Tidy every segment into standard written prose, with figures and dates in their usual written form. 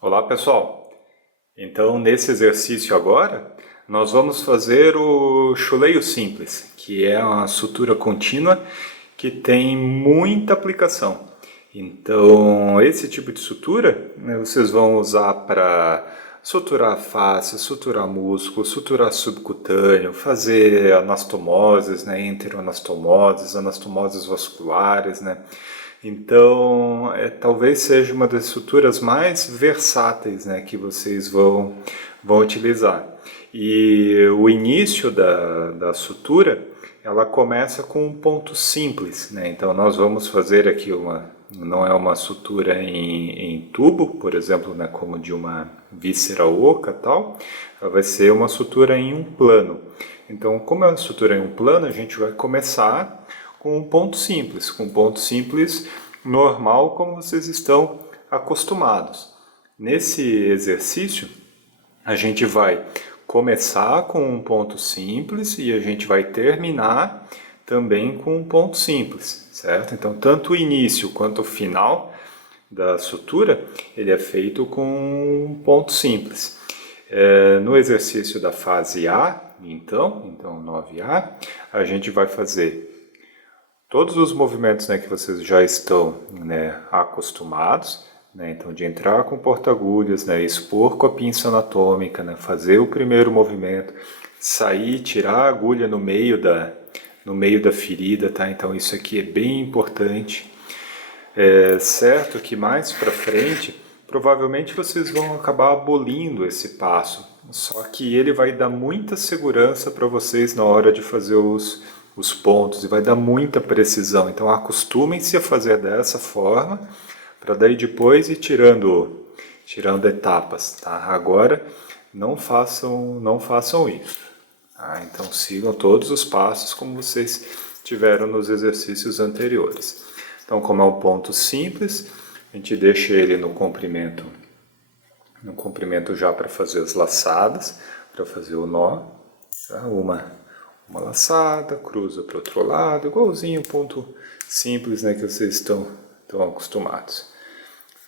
Olá pessoal, então nesse exercício agora nós vamos fazer o chuleio simples, que é uma sutura contínua que tem muita aplicação. Então esse tipo de sutura, né, vocês vão usar para suturar face, suturar músculo, suturar subcutâneo, fazer anastomoses, né, enteroanastomoses, anastomoses vasculares, né. Então, talvez seja uma das suturas mais versáteis, né, que vocês vão utilizar. E o início da sutura, ela começa com um ponto simples, né? Então, nós vamos fazer aqui não é uma sutura em tubo, por exemplo, né, como de uma víscera oca tal, ela vai ser uma sutura em um plano. Então, como é uma sutura em um plano, a gente vai começar com um ponto simples normal como vocês estão acostumados. Nesse exercício, a gente vai começar com um ponto simples e a gente vai terminar também com um ponto simples, certo? Então, tanto o início quanto o final da sutura, ele é feito com um ponto simples. No exercício da fase A, então 9A, a gente vai fazer todos os movimentos, né, que vocês já estão, né, acostumados, né, então de entrar com porta-agulhas, né, expor com a pinça anatômica, né, fazer o primeiro movimento, sair, tirar a agulha no meio da ferida, tá? Então isso aqui é bem importante. É certo que mais para frente, provavelmente vocês vão acabar abolindo esse passo, só que ele vai dar muita segurança para vocês na hora de fazer os pontos e vai dar muita precisão. Então acostumem-se a fazer dessa forma, para daí depois ir tirando etapas, tá? Agora não façam isso. Tá? Então sigam todos os passos como vocês tiveram nos exercícios anteriores. Então, como é um ponto simples, a gente deixa ele no comprimento já para fazer as laçadas, para fazer o nó. Tá? Uma laçada, cruza para o outro lado, igualzinho o ponto simples, né, que vocês estão acostumados.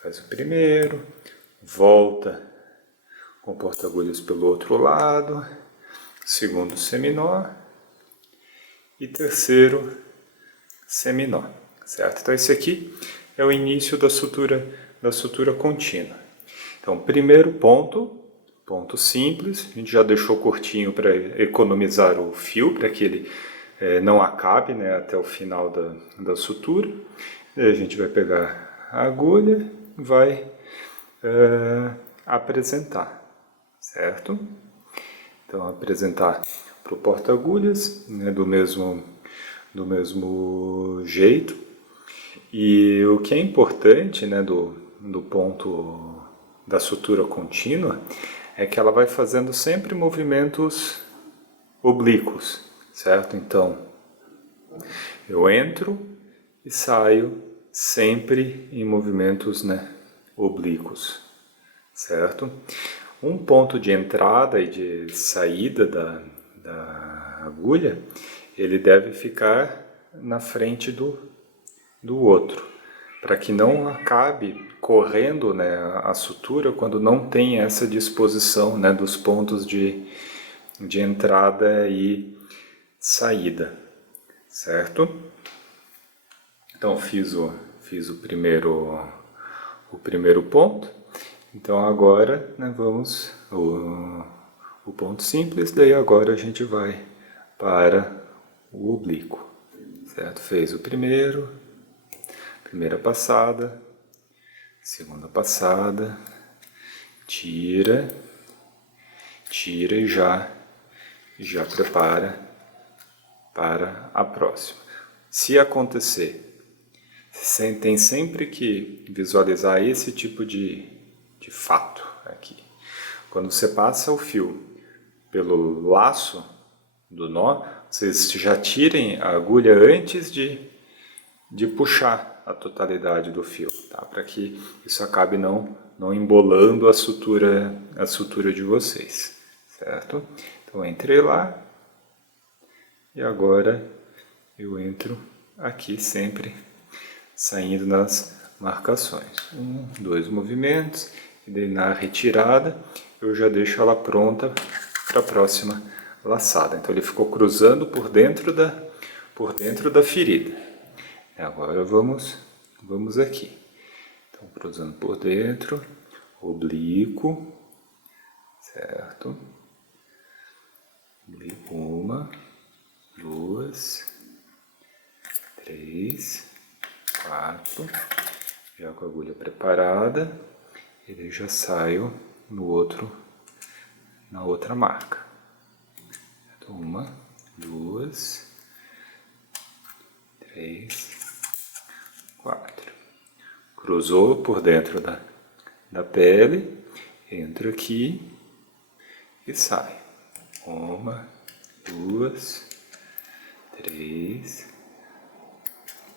Faz o primeiro, volta com porta-agulhas pelo outro lado, segundo seminó e terceiro seminó, certo? Então esse aqui é o início da sutura contínua. Então, primeiro ponto simples, a gente já deixou curtinho para economizar o fio, para que ele não acabe, né, até o final da sutura. E a gente vai pegar a agulha e vai apresentar, certo? Então, apresentar para o porta-agulhas, né, do mesmo jeito. E o que é importante, né, do ponto da sutura contínua é que ela vai fazendo sempre movimentos oblíquos, certo? Então, eu entro e saio sempre em movimentos, né, oblíquos, certo? Um ponto de entrada e de saída da agulha, ele deve ficar na frente do outro, para que não acabe correndo, né, a sutura quando não tem essa disposição, né, dos pontos de entrada e saída, certo? Então fiz o primeiro ponto. Então agora, né, vamos o ponto simples, daí agora a gente vai para o oblíquo, certo? Fez o primeira passada, segunda passada, tira e já prepara para a próxima. Se acontecer, tem sempre que visualizar esse tipo de fato aqui. Quando você passa o fio pelo laço do nó, vocês já tirem a agulha antes de puxar a totalidade do fio, tá? Para que isso acabe não embolando a sutura de vocês, certo? Então entrei lá e agora eu entro aqui sempre saindo nas marcações. 1, 2 movimentos E daí na retirada eu já deixo ela pronta para a próxima laçada. Então ele ficou cruzando por dentro da ferida. E agora vamos aqui. Então cruzando por dentro, oblíquo, certo? Oblíquo, 1, 2, 3, 4, já com a agulha preparada, e daí já saio na outra marca. 1, 2, 3, 4. Cruzou por dentro da pele, entra aqui e sai. 1, 2, 3,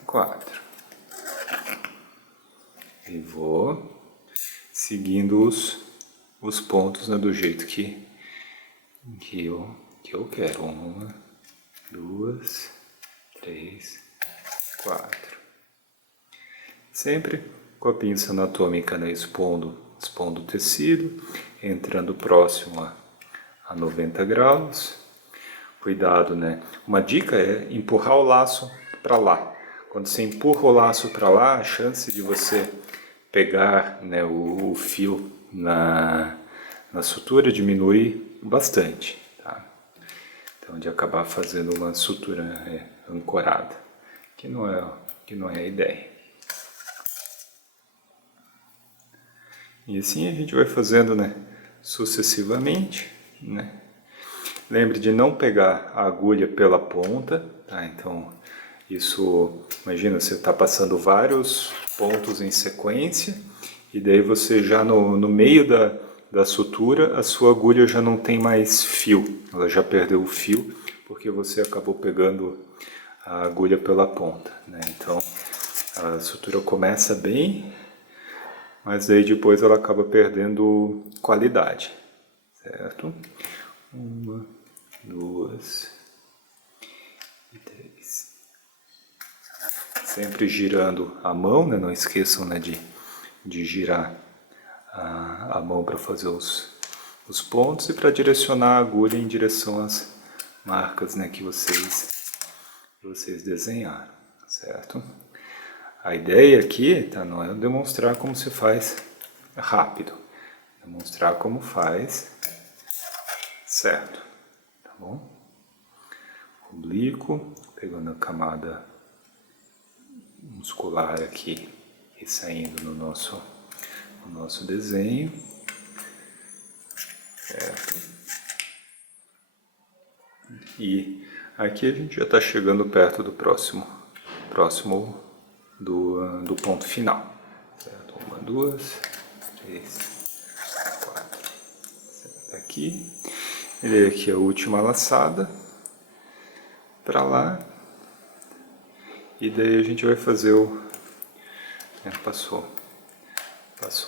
4. E vou seguindo os pontos, né, do jeito que eu quero. 1, 2, 3, 4. Sempre com a pinça anatômica, né, expondo o tecido, entrando próximo a 90 graus. Cuidado, né? Uma dica é empurrar o laço para lá. Quando você empurra o laço para lá, a chance de você pegar, né, o fio na sutura diminui bastante, tá? Então, de acabar fazendo uma sutura ancorada, que não é a ideia. E assim a gente vai fazendo, né, sucessivamente, né? Lembre de não pegar a agulha pela ponta, tá? Então, imagina, você está passando vários pontos em sequência, e daí você já no meio da sutura, a sua agulha já não tem mais fio, ela já perdeu o fio, porque você acabou pegando a agulha pela ponta, né? Então, a sutura começa bem, mas aí depois ela acaba perdendo qualidade, certo? 1, 2 e 3. Sempre girando a mão, né? Não esqueçam, né, de girar a mão para fazer os pontos e para direcionar a agulha em direção às marcas, né, que vocês desenharam, certo? A ideia aqui, tá, não é demonstrar como se faz rápido, é mostrar como faz certo, tá bom? Oblíquo, pegando a camada muscular aqui e saindo no nosso desenho, certo? E aqui a gente já está chegando perto do próximo do ponto final, certo? 1, 2, 3, 4. Aqui, ele aqui é a última laçada para lá, e daí a gente vai fazer passou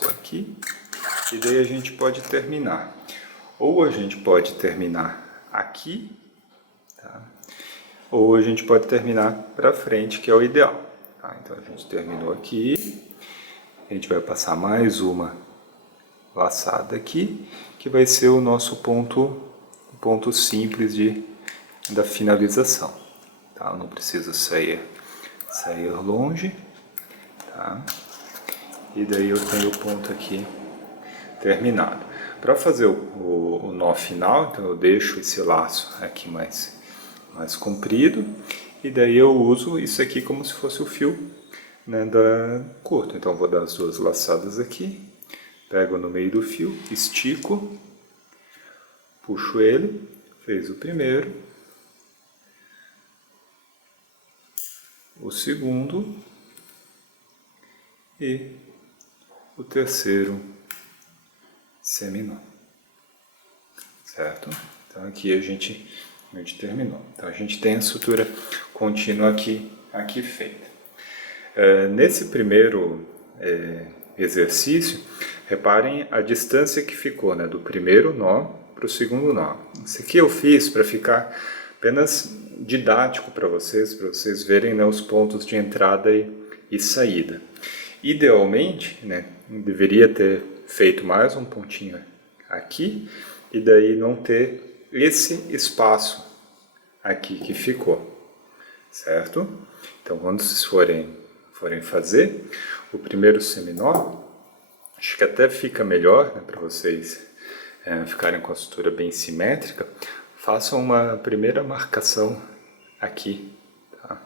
aqui, e daí a gente pode terminar, ou a gente pode terminar aqui, tá? Ou a gente pode terminar para frente, que é o ideal, tá? Então a gente terminou aqui, a gente vai passar mais uma laçada aqui, que vai ser o nosso ponto simples da finalização, tá? Não precisa sair longe, tá? E daí eu tenho o ponto aqui terminado. Para fazer o nó final, então eu deixo esse laço aqui mais comprido, e daí eu uso isso aqui como se fosse o fio, né, curto. Então eu vou dar as duas laçadas aqui, pego no meio do fio, estico, puxo ele, fez o primeiro, o segundo e o terceiro seminó, certo? Então aqui a gente terminou. Então a gente tem a sutura contínua aqui feita. Nesse primeiro exercício, reparem a distância que ficou, né, do primeiro nó para o segundo nó. Isso aqui eu fiz para ficar apenas didático para vocês verem, né, os pontos de entrada e saída. Idealmente, né, deveria ter feito mais um pontinho aqui e daí não ter esse espaço aqui que ficou, certo? Então, quando vocês forem fazer o primeiro seminó, acho que até fica melhor, né, para vocês ficarem com a sutura bem simétrica, façam uma primeira marcação aqui, tá?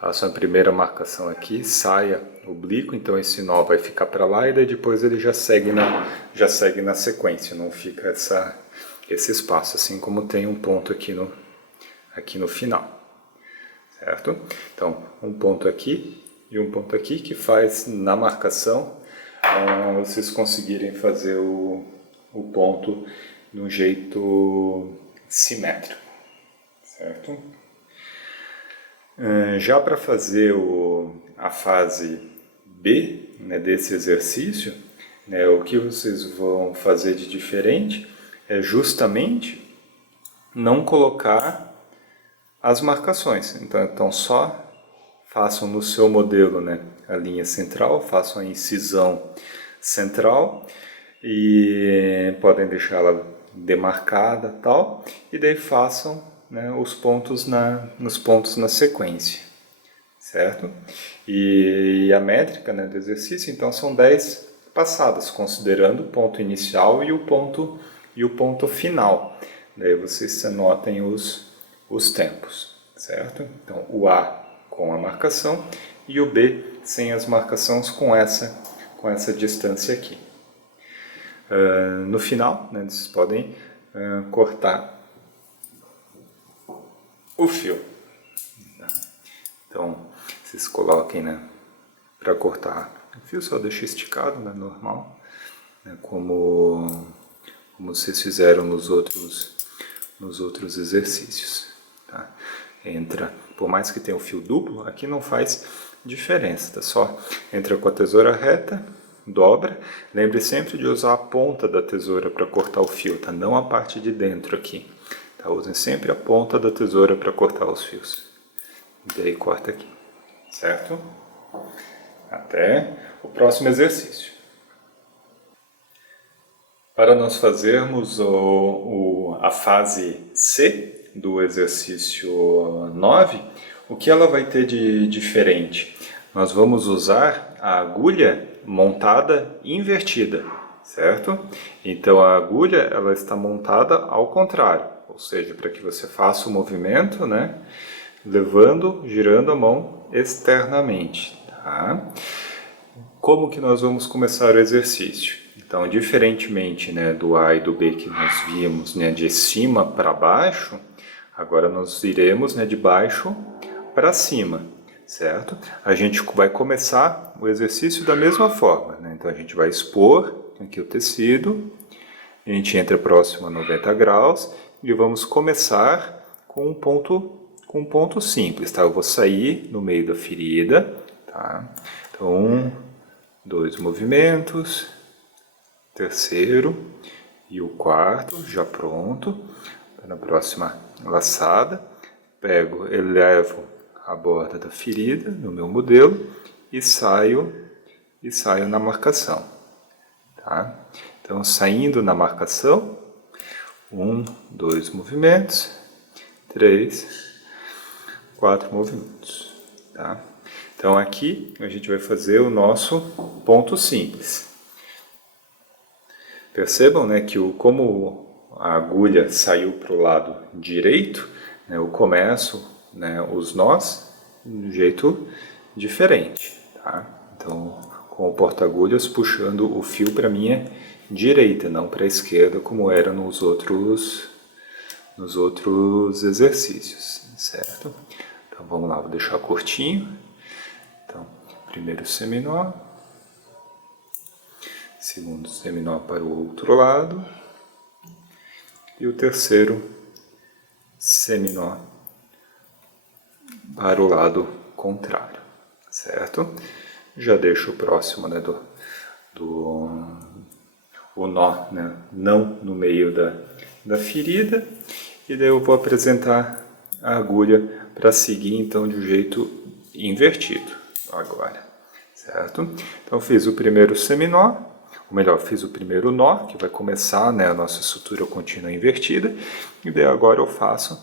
Façam a primeira marcação aqui, saia oblíquo, então esse nó vai ficar para lá e daí depois ele já segue na sequência, não fica esse espaço, assim como tem um ponto aqui no final, certo? Então, um ponto aqui e um ponto aqui que faz na marcação vocês conseguirem fazer o ponto de um jeito simétrico, certo? Já para fazer a fase B, né, desse exercício, né, o que vocês vão fazer de diferente é justamente não colocar as marcações. Então só façam no seu modelo, né, a linha central, façam a incisão central e podem deixá-la demarcada tal, e daí façam, né, os pontos nos pontos na sequência, certo? E a métrica, né, do exercício então são 10 passadas, considerando o ponto inicial e o ponto final. Daí vocês anotem os tempos, certo? Então o A com a marcação e o B sem as marcações com essa distância aqui. No final, né, vocês podem cortar o fio. Tá? Então, vocês coloquem, né, para cortar o fio, só deixa esticado, né, normal, né, como vocês fizeram nos outros exercícios. Tá? Por mais que tenha o fio duplo, aqui não faz diferença, tá? Só entra com a tesoura reta, dobra. Lembre sempre de usar a ponta da tesoura para cortar o fio, tá? Não a parte de dentro aqui. Tá? Usem sempre a ponta da tesoura para cortar os fios. E daí corta aqui, certo? Até o próximo exercício. Para nós fazermos a fase C do exercício 9, o que ela vai ter de diferente? Nós vamos usar a agulha montada invertida, certo? Então a agulha ela está montada ao contrário, ou seja, para que você faça o movimento, né, girando a mão externamente, tá? Como que nós vamos começar o exercício? Então, diferentemente, né, do A e do B que nós vimos, né, de cima para baixo, agora nós iremos, né, de baixo para cima, certo? A gente vai começar o exercício da mesma forma, né? Então a gente vai expor aqui o tecido, a gente entra próximo a 90 graus e vamos começar com um ponto simples, tá? Eu vou sair no meio da ferida, tá? Então, 2 movimentos, terceiro e o quarto, já pronto. Na próxima laçada, elevo a borda da ferida no meu modelo e saio na marcação, tá? Então, saindo na marcação, 1, 2 movimentos, 3, 4 movimentos, tá? Então, aqui a gente vai fazer o nosso ponto simples. Percebam, né, que como a agulha saiu para o lado direito, né, eu começo, né, os nós de um jeito diferente, tá? Então, com o porta-agulhas puxando o fio para a minha direita, não para a esquerda, como era nos outros exercícios, certo? Então, vamos lá, vou deixar curtinho. Então, primeiro seminó, segundo seminó para o outro lado e o terceiro seminó para o lado contrário, certo? Já deixo o próximo, né, o nó, né, não no meio da ferida, e daí eu vou apresentar a agulha para seguir então de um jeito invertido agora, certo? Então fiz o primeiro seminó, ou melhor, fiz o primeiro nó, que vai começar, né, a nossa sutura contínua invertida, e daí agora eu faço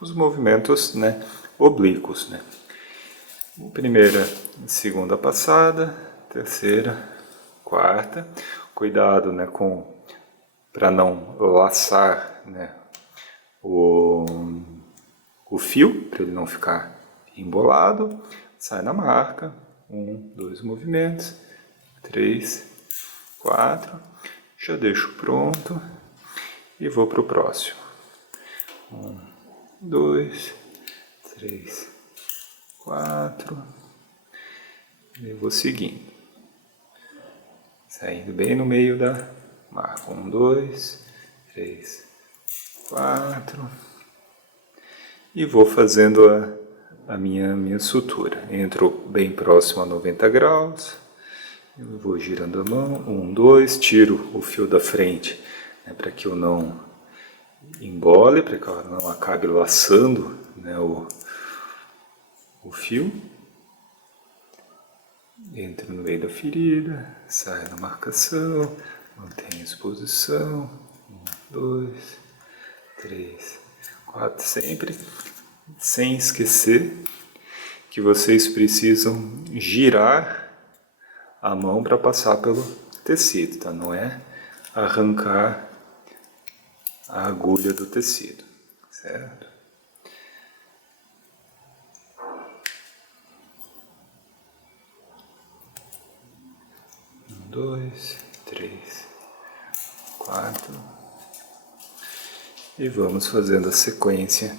os movimentos, né, oblíquos, né. Primeira, segunda passada, terceira, quarta. Cuidado, né, para não laçar, né, o fio, para ele não ficar embolado. Sai na marca. 1, 2 movimentos. 3, 4. Já deixo pronto e vou para o próximo. 1, 2, 3, 4. E vou seguindo. Saindo bem no meio da marca. 1, 2, 3, 4. E vou fazendo a minha sutura. Entro bem próximo a 90 graus. Eu vou girando a mão. 1, 2. Tiro o fio da frente, né, para que eu não embole, para que eu não acabe laçando, né, o fio. Entro no meio da ferida, saio na marcação, mantenho a exposição. 1, 2, 3, 4, sempre sem esquecer que vocês precisam girar a mão para passar pelo tecido, tá? Não é arrancar a agulha do tecido, certo? 1, 2, 3, 4. E vamos fazendo a sequência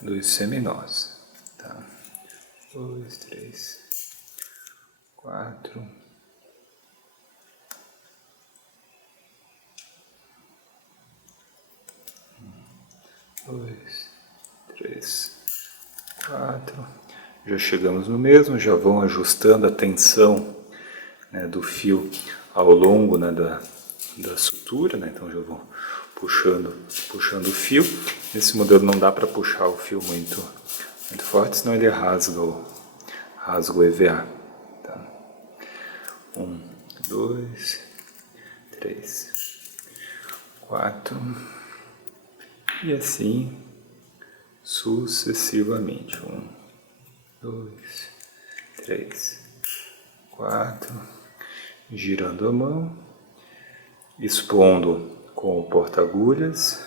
dos seminós, tá? 2, 3, 4. 1, 2, 3, 4. Já chegamos no mesmo, já vão ajustando a tensão, né, do fio ao longo, né, da sutura, né? Então já vou puxando o fio. Nesse modelo não dá para puxar o fio muito forte, senão ele rasga o EVA. Tá? 1, 2, 3, 4 e assim sucessivamente. 1, 2, 3, 4, girando a mão, expondo com o porta-agulhas.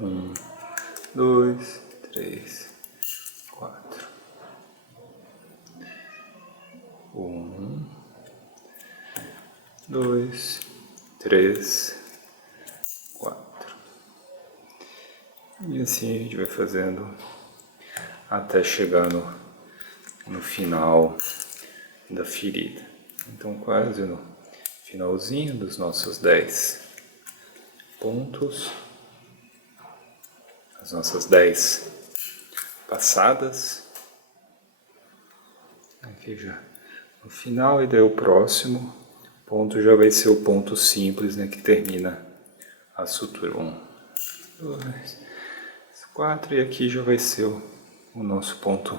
1, 2, 3, 4. 1, 2, 3, 4. E assim a gente vai fazendo até chegar no final da ferida. Então quase no finalzinho dos nossos 10 pontos, as nossas 10 passadas. Aqui já no final, e daí o próximo ponto já vai ser o ponto simples, né, que termina a sutura. 1, 2, 4, e aqui já vai ser o nosso ponto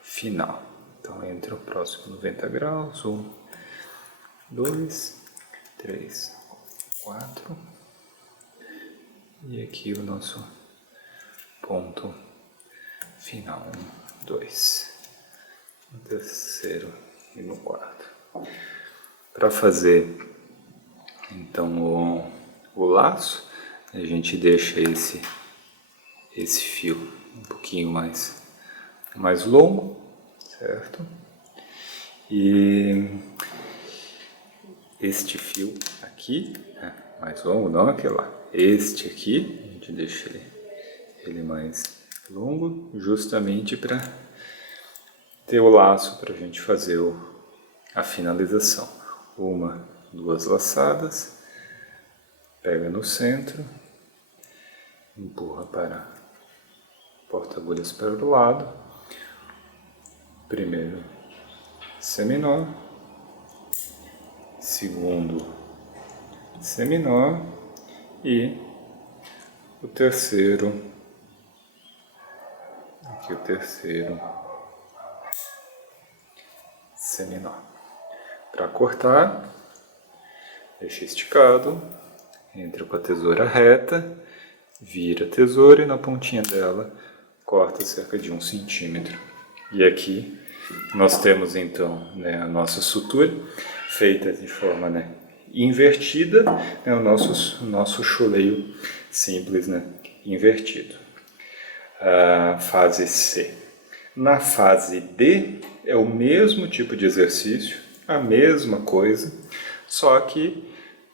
final. Então entre o próximo 90 graus, 1, 2, 3, 4, e aqui o nosso ponto final. 1, 2, no terceiro e no quarto. Para fazer então o laço, a gente deixa esse fio um pouquinho mais longo, certo? E este fio aqui, mais longo, não aquele lá, este aqui, a gente deixa ele mais longo, justamente para ter o laço para a gente fazer a finalização. 1, 2 laçadas, pega no centro, empurra para porta-agulhas para o lado, primeiro seminó, segundo seminó e o terceiro, aqui o terceiro seminó. Para cortar, deixa esticado, entra com a tesoura reta, vira a tesoura e na pontinha dela corta cerca de 1 centímetro. E aqui nós temos então, né, a nossa sutura feita de forma, né, invertida, né, o nosso chuleio simples, né, invertido. A fase C. Na fase D é o mesmo tipo de exercício, a mesma coisa, só que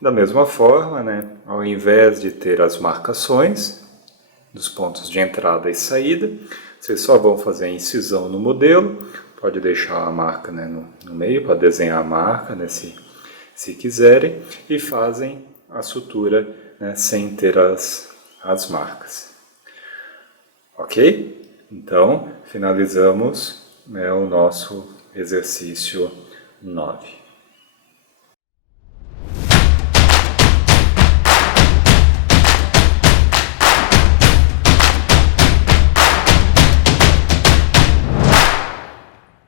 da mesma forma, né, ao invés de ter as marcações dos pontos de entrada e saída, vocês só vão fazer a incisão no modelo, pode deixar a marca, né, no meio para desenhar a marca, né, se quiserem, e fazem a sutura, né, sem ter as marcas. Ok? Então, finalizamos, né, o nosso exercício 9.